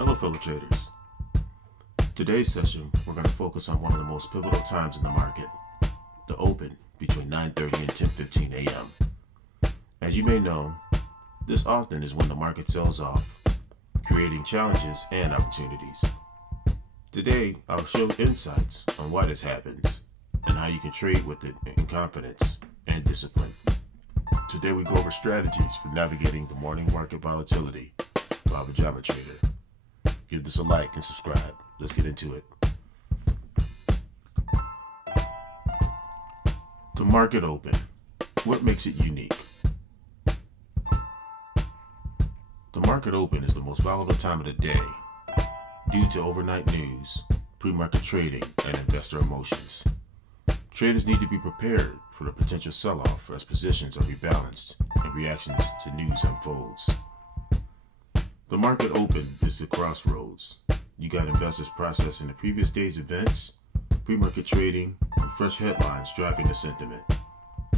Hello fellow traders. Today's session we're going to focus on one of the most pivotal times in the market, the open between 9:30 and 10:15 a.m. As you may know, this often is when the market sells off, creating challenges and opportunities. Today I'll show insights on why this happens and how you can trade with it in confidence and discipline. Today we go over strategies for navigating the morning market volatility by a pajama trader. Give this a like and subscribe. Let's get into it. The market open. What makes it unique? The market open is the most volatile time of the day due to overnight news, pre-market trading, and investor emotions. Traders need to be prepared for the potential sell-off as positions are rebalanced and reactions to news unfolds. The market open is the crossroads. You got investors processing the previous day's events, pre-market trading, and fresh headlines driving the sentiment.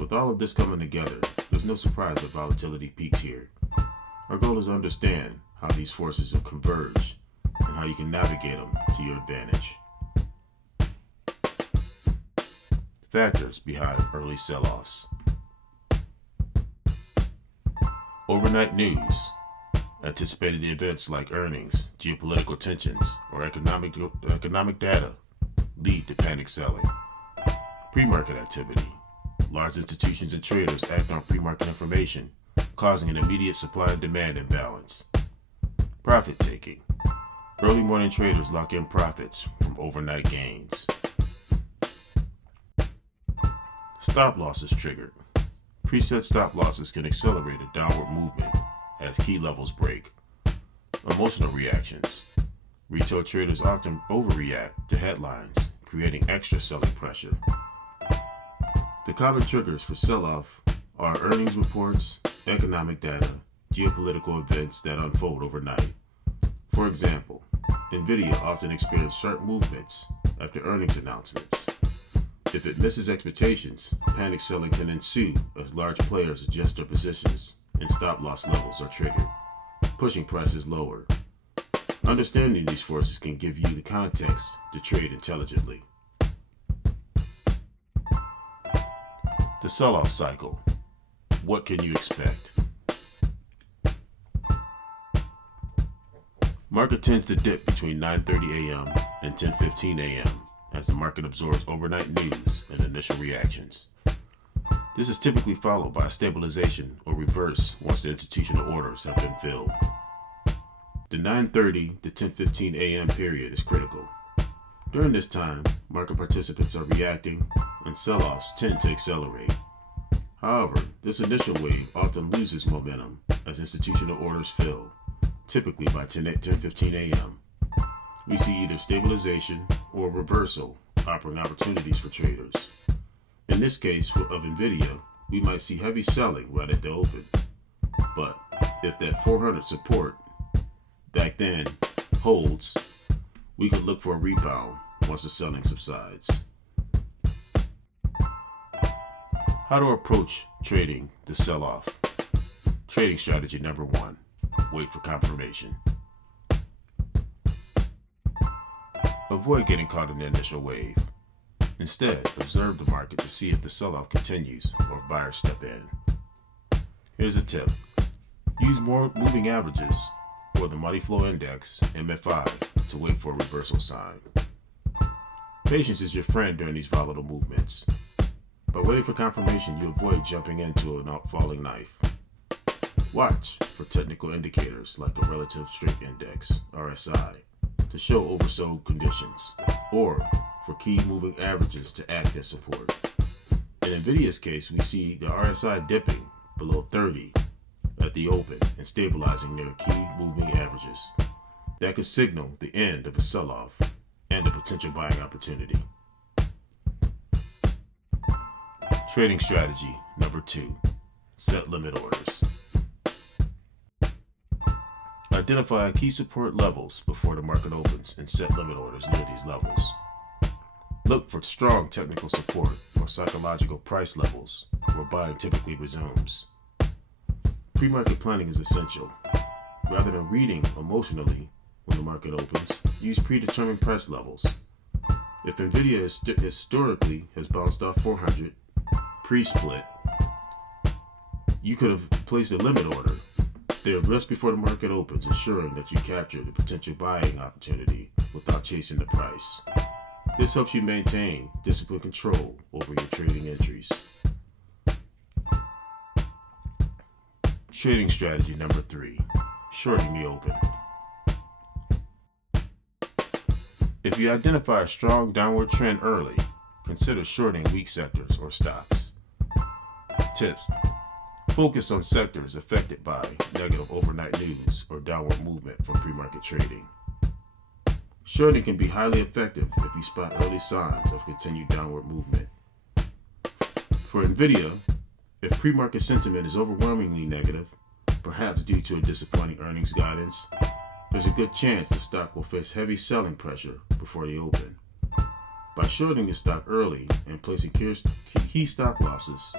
With all of this coming together, there's no surprise that volatility peaks here. Our goal is to understand how these forces have converged and how you can navigate them to your advantage. Factors behind early sell-offs. Overnight news. Anticipated events like earnings, geopolitical tensions, or economic data lead to panic selling. Pre-market activity. Large institutions and traders act on pre-market information, causing an immediate supply and demand imbalance. Profit taking. Early morning traders lock in profits from overnight gains. Stop losses triggered. Preset stop losses can accelerate a downward movement as key levels break. Emotional reactions. Retail traders often overreact to headlines, creating extra selling pressure. The common triggers for sell-off are earnings reports, economic data, geopolitical events that unfold overnight. For example, Nvidia often experiences sharp movements after earnings announcements. If it misses expectations, panic selling can ensue as large players adjust their positions and stop-loss levels are triggered, pushing prices lower. Understanding these forces can give you the context to trade intelligently. The sell-off cycle. What can you expect? Market tends to dip between 9:30 a.m. and 10:15 a.m. as the market absorbs overnight news and initial reactions. This is typically followed by a stabilization or reverse once the institutional orders have been filled. The 9:30 to 10:15 a.m. period is critical. During this time, market participants are reacting and sell-offs tend to accelerate. However, this initial wave often loses momentum as institutional orders fill, typically by 10:15 a.m. We see either stabilization or reversal, offering opportunities for traders. In this case of Nvidia, we might see heavy selling right at the open. But if that 400 support back then holds, we could look for a rebound once the selling subsides. How to approach trading the sell-off. Trading strategy number 1, wait for confirmation. Avoid getting caught in the initial wave. Instead, observe the market to see if the sell-off continues or if buyers step in. Here's a tip. Use more moving averages or the Money Flow Index, MFI, to wait for a reversal sign. Patience is your friend during these volatile movements. By waiting for confirmation, you avoid jumping into a falling knife. Watch for technical indicators like a relative strength index, RSI, to show oversold conditions, or for key moving averages to act as support. In Nvidia's case, we see the RSI dipping below 30 at the open and stabilizing near key moving averages. That could signal the end of a sell-off and a potential buying opportunity. Trading strategy number 2, set limit orders. Identify key support levels before the market opens and set limit orders near these levels. Look for strong technical support or psychological price levels where buying typically resumes. Pre-market planning is essential. Rather than reading emotionally, when the market opens, use predetermined price levels. If NVIDIA historically has bounced off 400 pre-split, you could have placed a limit order there just before the market opens, ensuring that you capture the potential buying opportunity without chasing the price. This helps you maintain disciplined control over your trading entries. Trading strategy number 3, shorting the open. If you identify a strong downward trend early, consider shorting weak sectors or stocks. Tips: focus on sectors affected by negative overnight news or downward movement from pre-market trading. Shorting can be highly effective if you spot early signs of continued downward movement. For NVIDIA, if pre-market sentiment is overwhelmingly negative, perhaps due to a disappointing earnings guidance, there's a good chance the stock will face heavy selling pressure before the open. By shorting the stock early and placing key stop losses,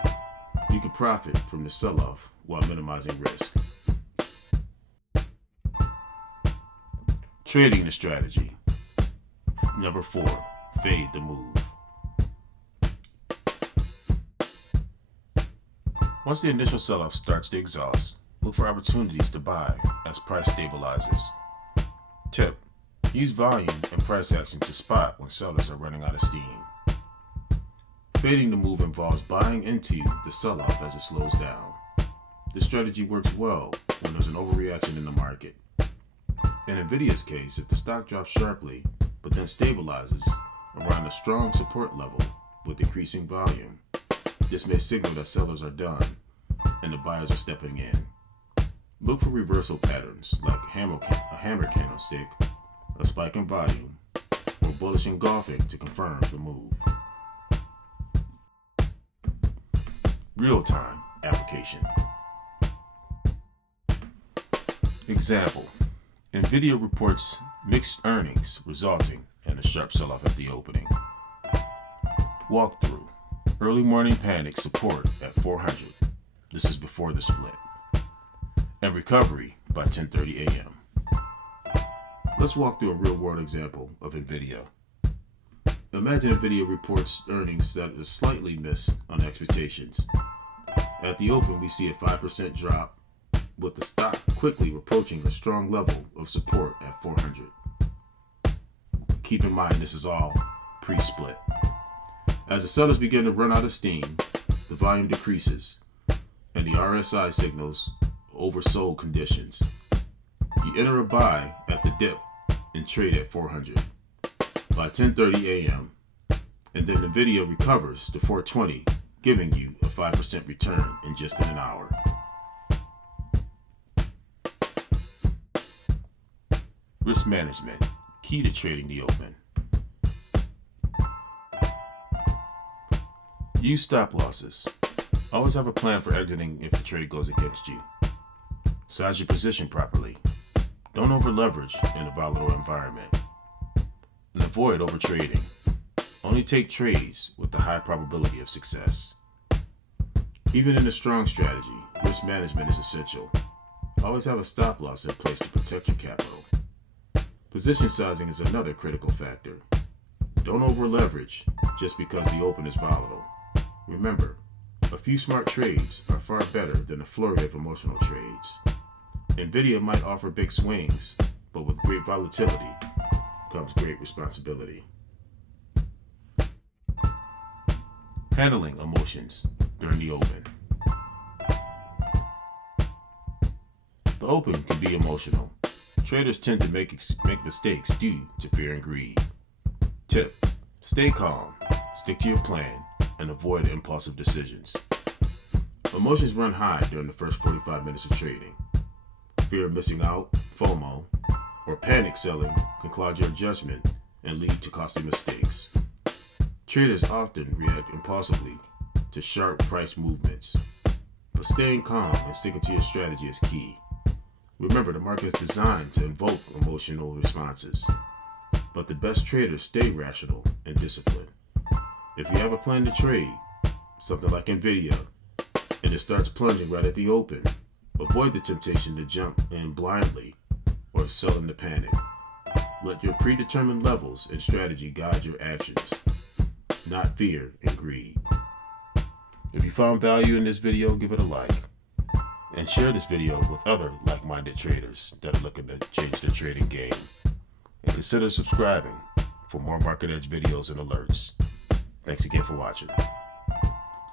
you can profit from the sell-off while minimizing risk. Trading the strategy. Number 4, fade the move. Once the initial sell-off starts to exhaust, look for opportunities to buy as price stabilizes. Tip: use volume and price action to spot when sellers are running out of steam. Fading the move involves buying into the sell-off as it slows down. This strategy works well when there's an overreaction in the market. In NVIDIA's case, if the stock drops sharply but then stabilizes around a strong support level with decreasing volume, this may signal that sellers are done and the buyers are stepping in. Look for reversal patterns like a hammer candlestick, a spike in volume, or bullish engulfing to confirm the move. Real-time application. Example: NVIDIA reports mixed earnings resulting in a sharp sell-off at the opening. Walkthrough: early morning panic support at 400. This is before the split. And recovery by 10:30 a.m. Let's walk through a real-world example of NVIDIA. Imagine NVIDIA reports earnings that are slightly missed on expectations. At the open, we see a 5% drop, with the stock quickly approaching a strong level of support at 400. Keep in mind, this is all pre-split. As the sellers begin to run out of steam, the volume decreases, and the RSI signals oversold conditions. You enter a buy at the dip and trade at 400 by 10:30 a.m. and then NVIDIA recovers to 420, giving you a 5% return in just an hour. Risk management, key to trading the open. Use stop losses. Always have a plan for exiting if the trade goes against you. Size your position properly. Don't over leverage in a volatile environment. And avoid overtrading. Only take trades with the high probability of success. Even in a strong strategy, risk management is essential. Always have a stop loss in place to protect your capital. Position sizing is another critical factor. Don't over leverage just because the open is volatile. Remember, a few smart trades are far better than a flurry of emotional trades. NVIDIA might offer big swings, but with great volatility comes great responsibility. Handling emotions during the open. The open can be emotional. Traders tend to make mistakes due to fear and greed. Tip: stay calm, stick to your plan, and avoid impulsive decisions. Emotions run high during the first 45 minutes of trading. Fear of missing out, FOMO, or panic selling can cloud your judgment and lead to costly mistakes. Traders often react impulsively to sharp price movements, but staying calm and sticking to your strategy is key. Remember, the market is designed to invoke emotional responses, but the best traders stay rational and disciplined. If you have a plan to trade, something like NVIDIA, and it starts plunging right at the open, avoid the temptation to jump in blindly or sell into panic. Let your predetermined levels and strategy guide your actions, not fear and greed. If you found value in this video, give it a like. And share this video with other like-minded traders that are looking to change their trading game. And consider subscribing for more Market Edge videos and alerts. Thanks again for watching.